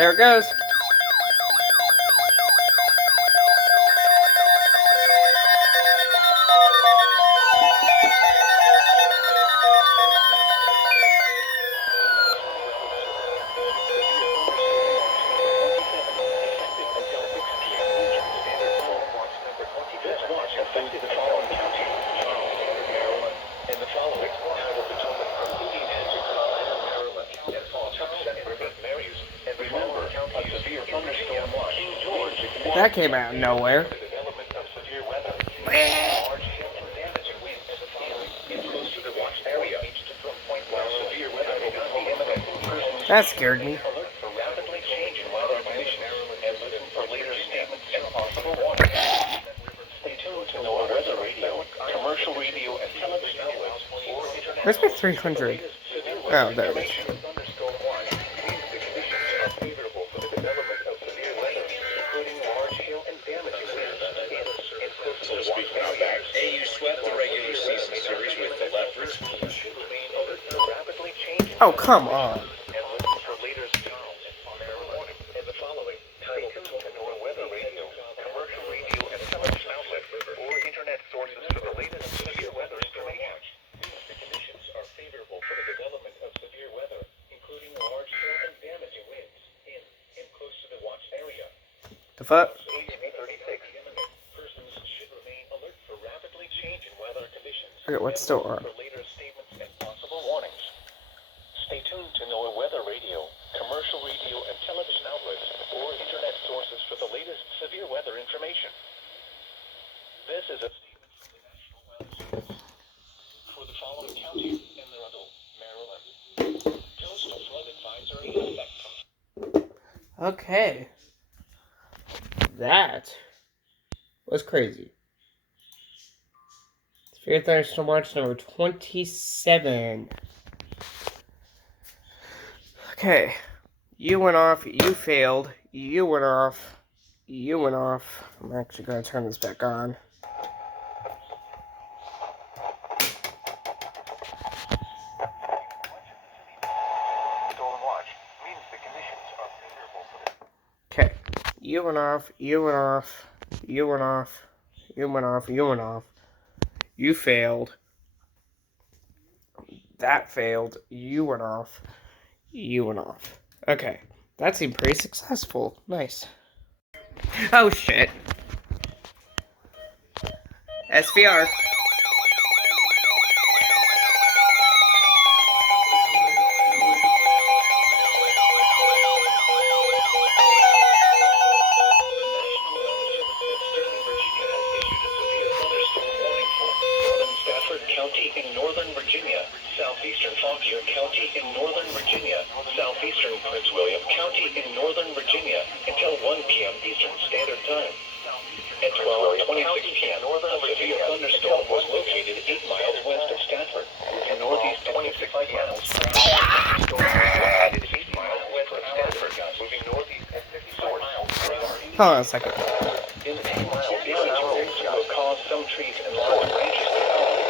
There it goes. That came out of nowhere. That scared me. Where's my 300? Oh, there it is. Oh, come on. The fuck? Okay, what's still on? Stay tuned to NOAA Weather Radio, commercial radio and television outlets, or internet sources for the latest severe weather information. This is a statement from the National Weather Service. For the following counties in Rundle, Maryland, coastal flood advisory in effect. Okay. That was crazy. Severe thunderstorm watch number 27. Okay. You went off, you failed, you went off, you went off. I'm actually going to turn this back on. Okay. You went off, you went off, you went off, you went off, you went off. You failed. That failed. You went off. You went off. Okay. That seemed pretty successful. Nice. Oh, shit. SVR. Southeastern Fauquier County in Northern Virginia, southeastern Prince William County in Northern Virginia until 1 p.m. Eastern Standard Time. At 12:26 p.m., a severe thunderstorm was located 8 miles west of Stafford. In northeast 26 miles, storm was located 8 miles west of Stafford, moving northeast at 54 miles per hour. Hold on a second. In 10 miles, damage will cause some trees and large branches to fall.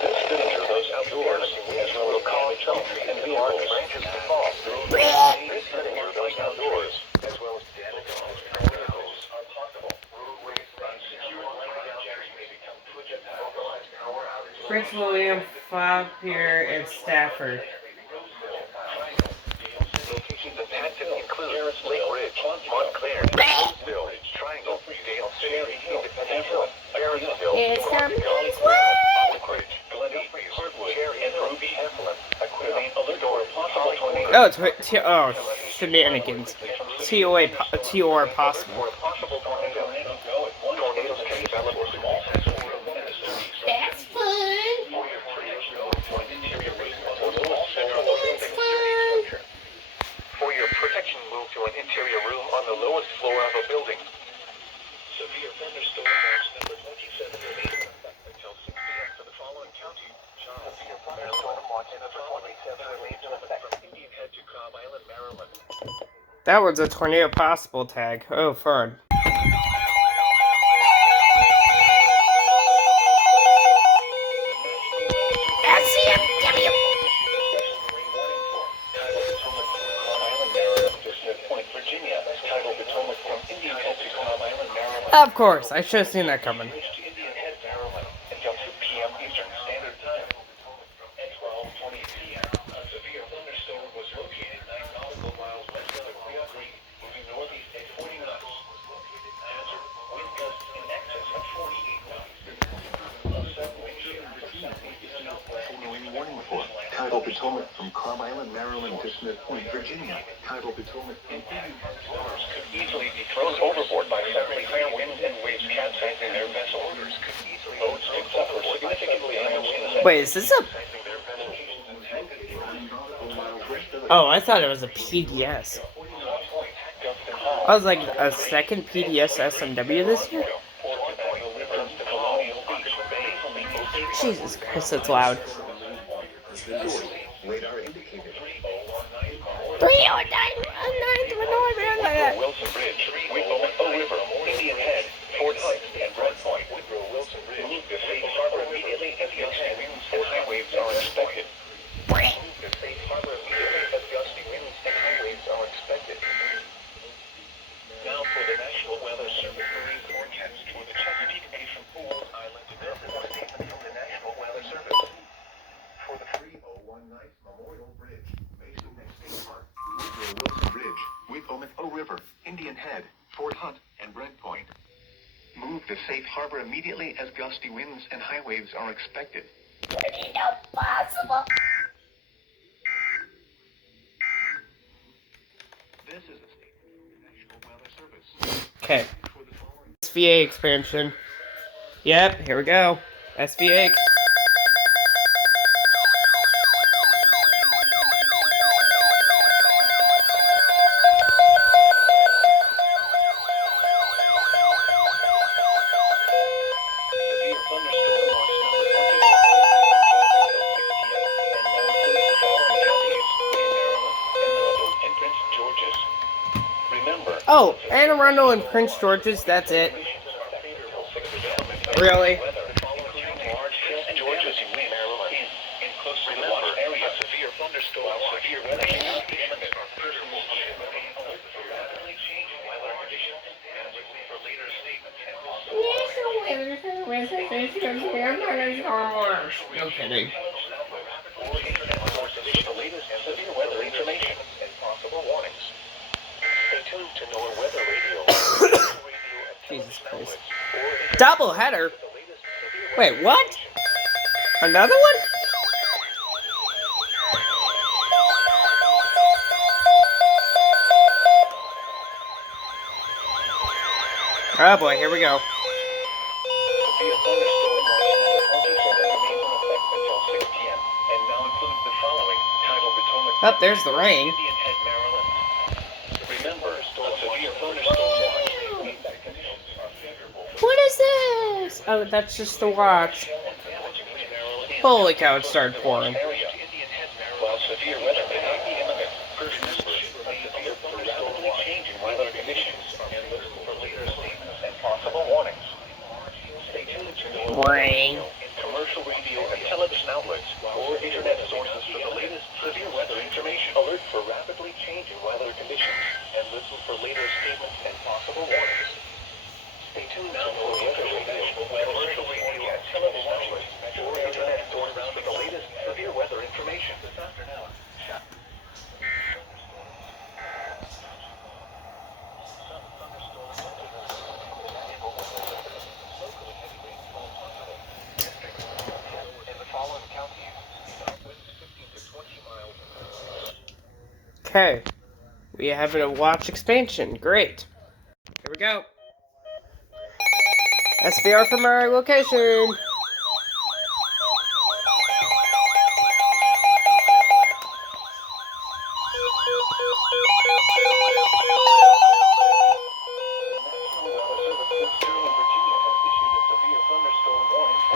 This danger those outdoors, as well as cause some trees and large branches to fall. This danger those outdoors, as well as damage to vehicles are possible. Roadways unsecure lighting may become projectile. Prince William, Fauquier, and Stafford. Locations impacted include Lake Ridge, Montclair, Louisville, Triangle, Dale City, Independence, Barronville, Oak Ridge, Glendy, Hardwood, and Ruby Heflin. Remain alert for a possible tornado. Oh, it's shenanigans. TOR possible. Tornadoes can develop small That's fun. For your protection, move to an interior room on the lowest floor of a building. Severe thunderstorm watch number 27 remains in effect until 6 p.m. for the following county. Charles, severe thunderstorm watch number 27 remains in effect from Indian Head to Cobb Island, Maryland. That was a tornado possible tag. Oh, fun. Of course, I should have seen that coming. Reach to Indian Head, Maryland until 2 p.m. Eastern Standard Time. At 12:20 p.m., a severe thunderstorm was located 9 nautical miles west of Clear Creek, moving northeast at 40 knots. Hazard, wind gusts in excess of 48 knots. A south wind shear from southeast to southwest. Continuing warning report. Tidal Potomac from Carm Island, Maryland to Smith Point, Virginia. Tidal Potomac from Storms could easily be thrown overboard by suddenly higher winds and waves capsizing their vessel. Boats could suffer significantly higher winds. Wait, is this a... Oh, I thought it was a PDS. I was like, a second PDS SMW this year? Jesus Christ, that's loud. radar indicated. 309. Wilson Bridge, Wicklow River, Indian Head, Fort Hunt, and Brent Point. Woodrow Wilson Bridge. Move to safe harbor immediately as gusty winds and high waves are expected. Move to safe harbor immediately as gusty winds and high waves are expected. Now for the National Weather Service marine forecast for the Chesapeake Bay from Poole Island to This is a statement from the National Weather Service. For the 3019 Memorial Bridge, Mason Next State Park, Woodrow Wilson Bridge, Wicomico River, Indian Head, Fort Hunt, and Brent Point. Move to safe harbor immediately as gusty winds and high waves are expected. Impossible. This is a statement from the National Weather Service. Okay. For the following SVA expansion. Yep, here we go. SVA. Severe thunderstorm watch number 27 until 6 p.m. and now includes the following counties in Maryland, Anne Arundel, and Prince George's. Remember. Oh, Anne Arundel and Prince George's, that's it. Really? Prince George's in Maryland in close to the water area. A severe thunderstorm watch. Severe weather cannot be imminent. Rapidly changing weather conditions and listen for later statements and possible No kidding. or internet sources for the latest severe weather information and possible warnings. Stay tuned to NOAA Weather Radio. Jesus Christ. Double header? The latest severe Wait, what? Another one? Oh boy, here we go. severe thunderstorm watch number 27 remains in effect until 6 p.m. and now includes the following: Tidal Potomac. Oh, there's the rain. Indian Head, Maryland. Remember, a severe thunderstorm watch means that conditions are favorable for What is this? Oh, that's just the watch. Holy cow, it started pouring. area. Indian Head, Maryland. While severe weather may not be imminent, remember, severe thunderstorm watch changing weather conditions and listen for later statements and possible warnings. Stay tuned to NOAA Rain. in commercial radio and television outlets or internet sources for the latest severe weather information. Alert for rapidly changing weather conditions and listen for later statements and possible warnings. Stay tuned now for weather radio, commercial radio and television outlets or internet sources for the latest severe weather information. This afternoon. In the following counties, winds 15 to 20 miles. Okay. We have a watch expansion. Great. Here we go. SVR from our location.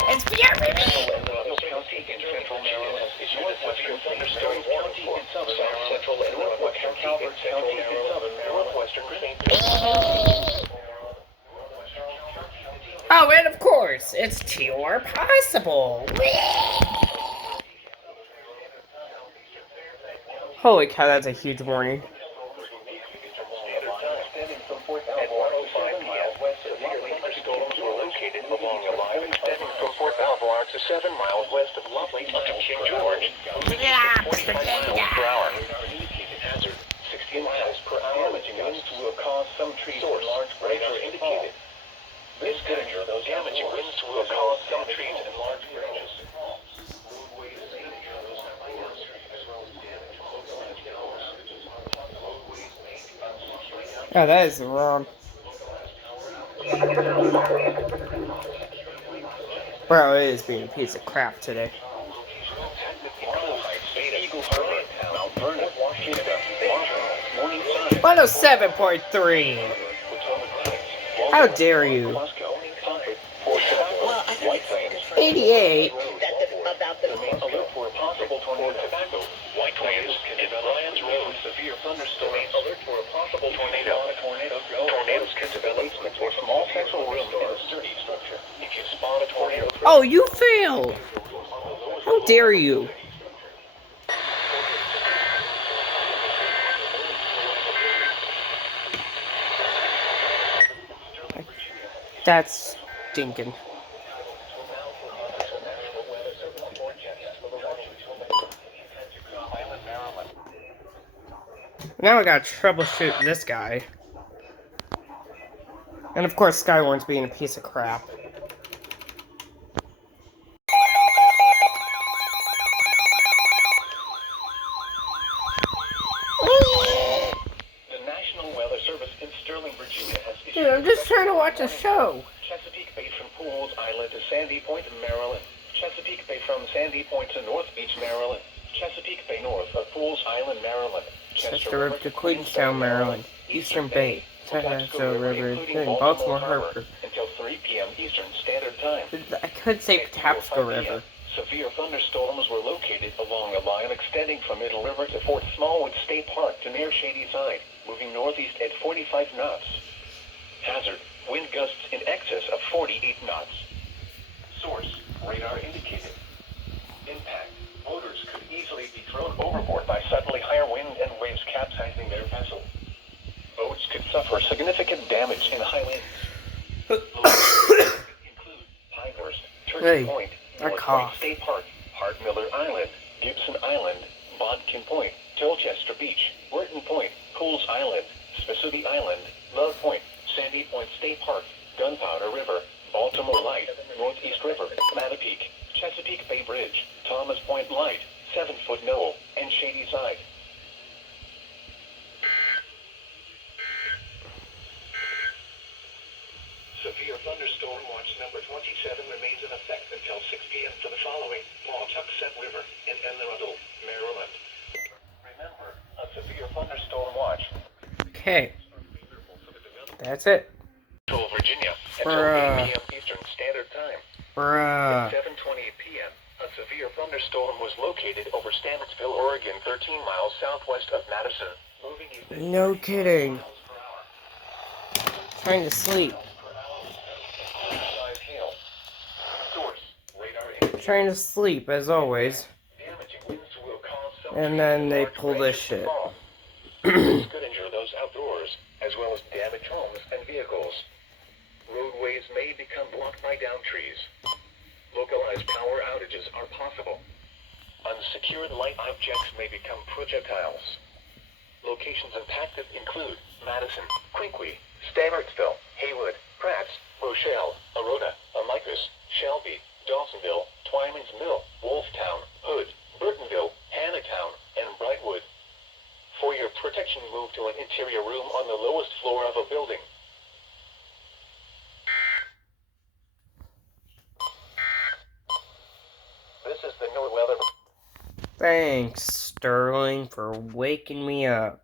SVR, baby! County in central Maryland has issued a severe thunderstorm warning for South Central and Northwestern Calvert County in southern Northwestern St. Oh, and of course, it's TOR possible. Holy cow, that's a huge warning. Standing from Fort at 105 miles west of Motley 7 miles west of Lovely up to King George, moving east at 25 miles per hour. Indicated hazard, 60 miles per hour. Damaging winds will cause some trees and large branches to fall. This danger, those damaging winds will cause some trees and large branches to fall. Roadways may become localized Oh, that is wrong. Bro, it is being a piece of crap today. 107.3. How dare you? 88. Alert for a possible tornado. White winds can develop Lions Road. Severe thunderstorms. Alert for a possible tornado. Tornadoes can develop or small central room in a sturdy structure. If you spot a tornado. Oh, you failed. How dare you? That's stinking. Now I gotta troubleshoot this guy. And of course, Skywarn's being a piece of crap. The National Weather Service in Sterling, Virginia has issued Dude, I'm just trying to watch a show. Chesapeake Bay from Pools Island to Sandy Point, Maryland. Chesapeake Bay from Sandy Point to North Beach, Maryland. Chesapeake Bay north of Pools Island, Maryland. Chester River to Queenstown, Maryland. Eastern Bay. Patapsco River, including Baltimore Harbor. Until 3 p.m. Eastern Standard Time. I could say Patapsco River. Severe thunderstorms were located along a line extending from Middle River to Fort Smallwood State Park to near Shady Side, moving northeast at 45 knots. Hazard, wind gusts in excess of 48 knots. Source, radar indicated. Impact, motors could easily be thrown overboard by suddenly higher wind and waves capsizing their vessel. Boats could suffer significant damage in high winds. Locations include Pinehurst, Turkey Point, North Point State Park, Hart Miller Island, Gibson Island, Bodkin Point, Tilchester Beach, Burton Point, Pools Island, Spessooty Island, Love Point, Sandy Point State Park, Gunpowder River, Baltimore Light, Northeast River, Mattapeake, Chesapeake Bay Bridge, Thomas Point Light, 7-Foot Knoll, and Shady Side. Severe thunderstorm watch number 27 remains in effect until 6 p.m. for the following: Pawtuxet River in Emerald, Maryland. Remember, a severe thunderstorm watch. Okay. That's it. Virginia until 8 p.m. Eastern Standard Time. Bruh. At 7:20 p.m., a severe thunderstorm was located over Stametsville, Oregon, 13 miles southwest of Madison, moving east at No kidding. miles per hour. Trying to sleep. Size hail. Source, radar indicated. Trying to sleep, as always. Damaging winds will cause some And trees then they large pull this branches to shit. fall. This could injure those outdoors, as well as damage homes and vehicles. Roadways may become blocked by downed trees. Localized power outages are possible. Unsecured light objects may become projectiles. Locations impacted include Madison, Quinqui, Stavartsville, Haywood, Pratt's, Rochelle, Arota, Amicus, Shelby, Dawsonville, Twyman's Mill, Wolftown, Hood, Burtonville, Hannahtown, and Brightwood. For your protection, move to an interior room on the lowest floor of a building. This is the NOAA weather. Thanks, Sterling, for waking me up.